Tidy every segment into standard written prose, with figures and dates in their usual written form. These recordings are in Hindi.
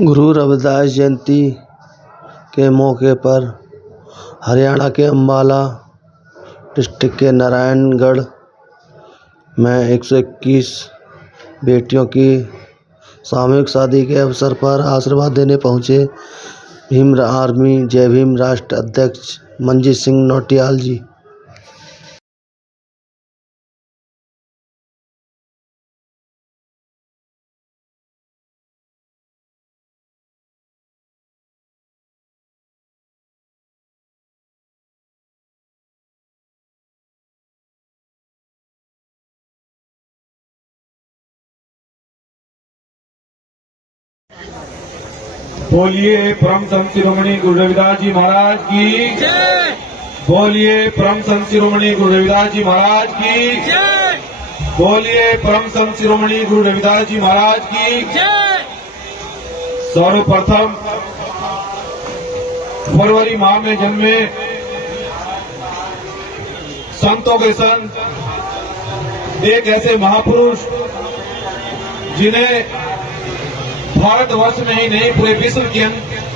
गुरु रविदास जयंती के मौके पर हरियाणा के अम्बाला डिस्ट्रिक्ट के नारायणगढ़ में 121 बेटियों की सामूहिक शादी के अवसर पर आशीर्वाद देने पहुंचे भीम आर्मी जय भीम राष्ट्र अध्यक्ष मंजीत सिंह नौटियाल जी। बोलिए परम संत शिरोमणि गुरु रविदास जी महाराज की जय। बोलिए परम संत शिरोमणि गुरु रविदास जी महाराज की जय। बोलिए परम संत शिरोमणि गुरु रविदास जी महाराज की जय। सर्वप्रथम फरवरी माह में जन्मे संतों के संत एक ऐसे महापुरुष जिन्हें भारतवर्ष में ही नहीं पूरे विश्व के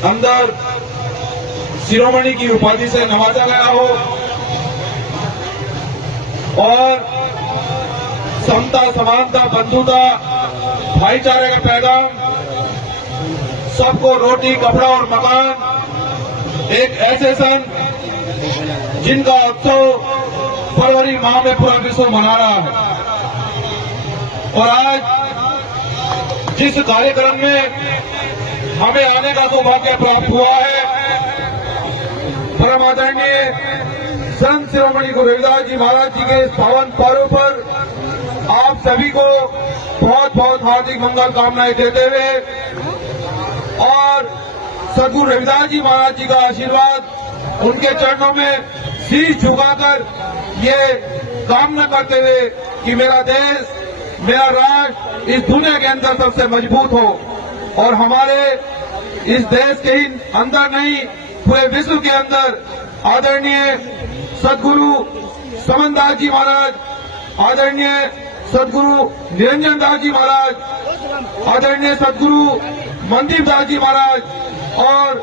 अंदर शिरोमणि की उपाधि से नवाजा गया हो और समता समानता बंधुता भाईचारे का पैगाम, सबको रोटी कपड़ा और मकान, एक ऐसे संत जिनका उत्सव फरवरी माह में पूरा विश्व मना रहा है। और आज जिस कार्यक्रम में हमें आने का सौभाग्य प्राप्त हुआ है, परम आदरणीय संत शिरोमणि गुरु रविदास जी महाराज जी के इस पावन पर्व पर आप सभी को बहुत बहुत हार्दिक मंगल कामनाएं देते हुए और सद्गुरु रविदास जी महाराज जी का आशीर्वाद उनके चरणों में शीश झुकाकर ये कामना करते हुए कि मेरा देश, मेरा राष्ट्र इस दुनिया के अंदर सबसे मजबूत हो और हमारे इस देश के ही अंदर नहीं पूरे विश्व के अंदर आदरणीय सदगुरु समन दास जी महाराज, आदरणीय सदगुरु निरंजन दास जी महाराज, आदरणीय सदगुरु मनदीप दास जी महाराज और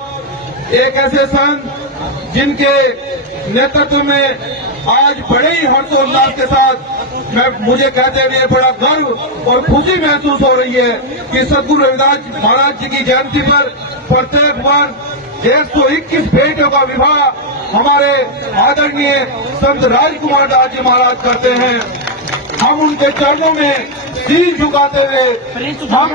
एक ऐसे संत जिनके नेतृत्व में आज बड़े ही हर्षोल्लास के साथ मुझे कहते हुए बड़ा गर्व और खुशी महसूस हो रही है कि सद्गुरु रविदास महाराज जी की जयंती पर प्रत्येक वर्ष 121 बेटियों का विवाह हमारे आदरणीय संत राजकुमार दास जी महाराज करते हैं। हम उनके चरणों में शीश झुकाते हुए, हम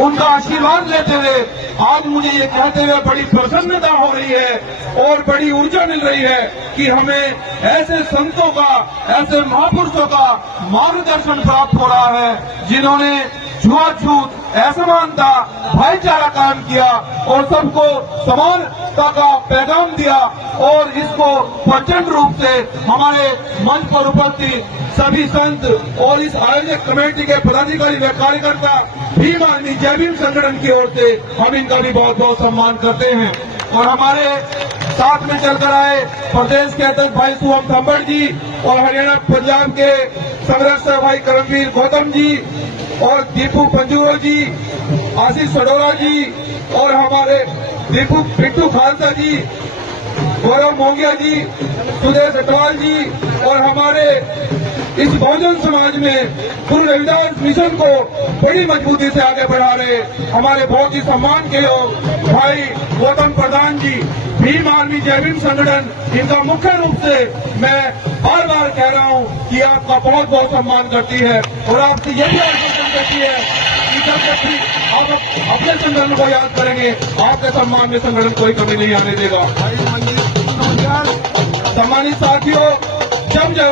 उनका आशीर्वाद लेते हुए आज मुझे ये कहते हुए बड़ी प्रसन्नता हो रही है और बड़ी ऊर्जा मिल रही है कि हमें ऐसे संतों का, ऐसे महापुरुषों का मार्गदर्शन प्राप्त हो रहा है जिन्होंने छुआछूत, असमानता, भाईचारा कायम किया और सबको समानता का पैगाम दिया और इसको प्रचंड रूप से हमारे मंच पर उपस्थित सभी संत और इस आयोजक कमेटी के पदाधिकारी व कार्यकर्ता भीम आर्मी जय भीम संगठन की ओर से हम इनका भी बहुत बहुत सम्मान करते हैं। और हमारे साथ में चलकर आए प्रदेश के अध्यक्ष भाई सुहम थम्बड़ जी और हरियाणा पंजाब के संरक्षक भाई करमवीर गौतम जी और दीपू पंजूरो जी, आशीष सडोरा जी और हमारे दीपू बिट्टू खालसा जी, गौरव मोंगिया जी, सुदेश अटवाल जी और हमारे इस बहुजन समाज में गुरु रविदास मिशन को बड़ी मजबूती से आगे बढ़ा रहे हमारे बहुत ही सम्मान के लोग भाई गौतम प्रधान जी, भीम आर्मी जय भीम संगठन, इनका मुख्य रूप से मैं बार बार कह रहा हूं कि आपका बहुत बहुत सम्मान करती है और आपसे यही आश्वासन देती है कि जब भी आप अपने संगठन को याद करेंगे आपके सम्मान में संगठन कोई कमी नहीं आने देगा। सम्मानित साथियों, जब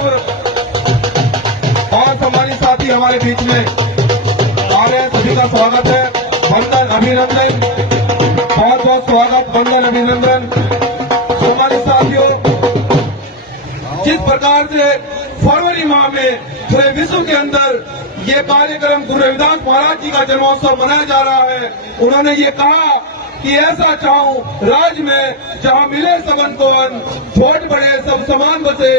और सम्मानित साथी हमारे बीच में आ रहे हैं, सभी का स्वागत है, वंदन अभिनंदन, बहुत बहुत स्वागत, वंदन अभिनंदन। सम्मानित साथियों, जिस प्रकार से फरवरी माह में पूरे विश्व के अंदर ये कार्यक्रम गुरु रविदास महाराज जी का जन्मोत्सव मनाया जा रहा है, उन्होंने ये कहा कि ऐसा चाहूं राज में जहां मिले सबन को अन, छोट बड़े सब समान बसे,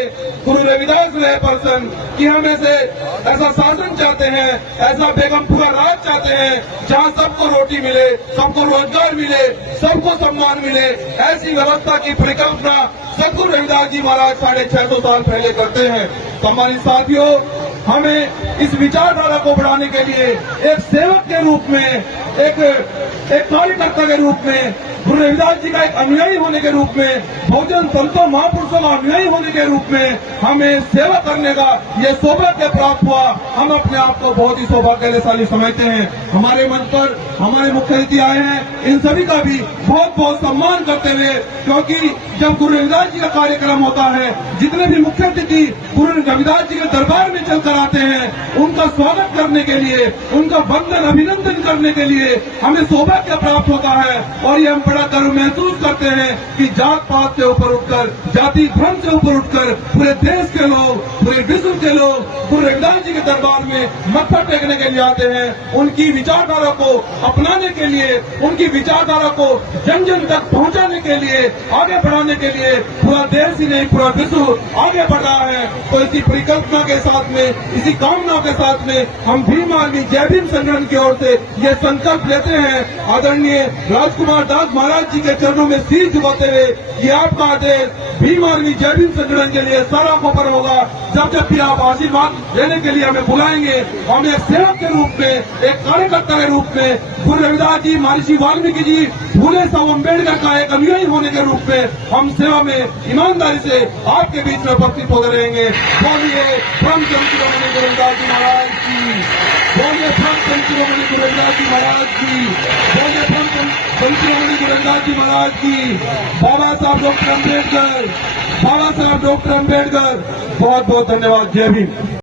गुरु रविदास रहे प्रसन्न। कि हम ऐसा शासन चाहते हैं, ऐसा बेगमपुरा राज चाहते हैं जहां सबको रोटी मिले, सबको रोजगार मिले, सबको सम्मान मिले। ऐसी व्यवस्था की परिकल्पना सदगुरु रविदास जी महाराज 650 साल पहले करते हैं। सम्मानित साथियों, हमें इस विचारधारा को बढ़ाने के लिए एक सेवक के रूप में, एक कार्यकर्ता के रूप में, गुरु रविदास जी का एक अनुयायी होने के रूप में, बहुजन संतों महापुरुषों का अनुयायी होने के रूप में हमें सेवा करने का ये सौभाग्य प्राप्त हुआ। हम अपने आप को बहुत ही सौभाग्यशाली समझते हैं। हमारे मंच पर हमारे मुख्य अतिथि आए हैं, इन सभी का भी बहुत बहुत सम्मान करते हुए, क्योंकि जब गुरु रविदास जी का कार्यक्रम होता है, जितने भी मुख्य अतिथि गुरु रविदास जी के दरबार में चलकर आते हैं, उनका स्वागत करने के लिए, उनका वंदन अभिनंदन करने के लिए हमें सौभाग्य प्राप्त होता है। और ये हम बड़ा गर्व महसूस करते हैं कि जात पात से ऊपर उठकर, जाति धर्म से ऊपर उठकर पूरे देश के लोग, पूरे विश्व के लोग गुरु रविदास जी के दरबार में मत्था टेकने के लिए आते हैं। उनकी विचारधारा को अपनाने के लिए, उनकी विचारधारा को जन जन तक पहुंचाने के लिए, आगे बढ़ाने के लिए पूरा देश ही नहीं पूरा विश्व आगे बढ़ रहा है। तो इसी परिकल्पना के साथ में, इसी कामना के साथ में हम भीम आर्मी जय भीम संगठन की ओर से ये संकल्प लेते हैं, आदरणीय राजकुमार दास महाराज जी के चरणों में सिर झुकाते हुए, ये आपका आदेश भीम आर्मी जय भीम संगठन के लिए सारा खबर होगा। जब भी आप आशीर्वाद देने के लिए हमें बुलाएंगे, हम एक सेवक के रूप में, एक कार्यकर्ता के रूप में, गुरु रविदास जी, महर्षि वाल्मीकि जी, फूले साहब अम्बेडकर का एक अनुयायी होने के रूप में हम सेवा में ईमानदारी से आपके बीच में उपस्थित होते रहेंगे। बोलिए परम चंद्रमणि गुरु रविदास जी महाराज की, बोलिए परम चंद्रमणि गुरु रविदास जी महाराज की, बोलिए परम चंद्रमणि गुरु रविदास जी महाराज की। बाबा साहब डॉक्टर अम्बेडकर, बाबा साहब डॉक्टर अम्बेडकर। बहुत बहुत धन्यवाद। जय भीम।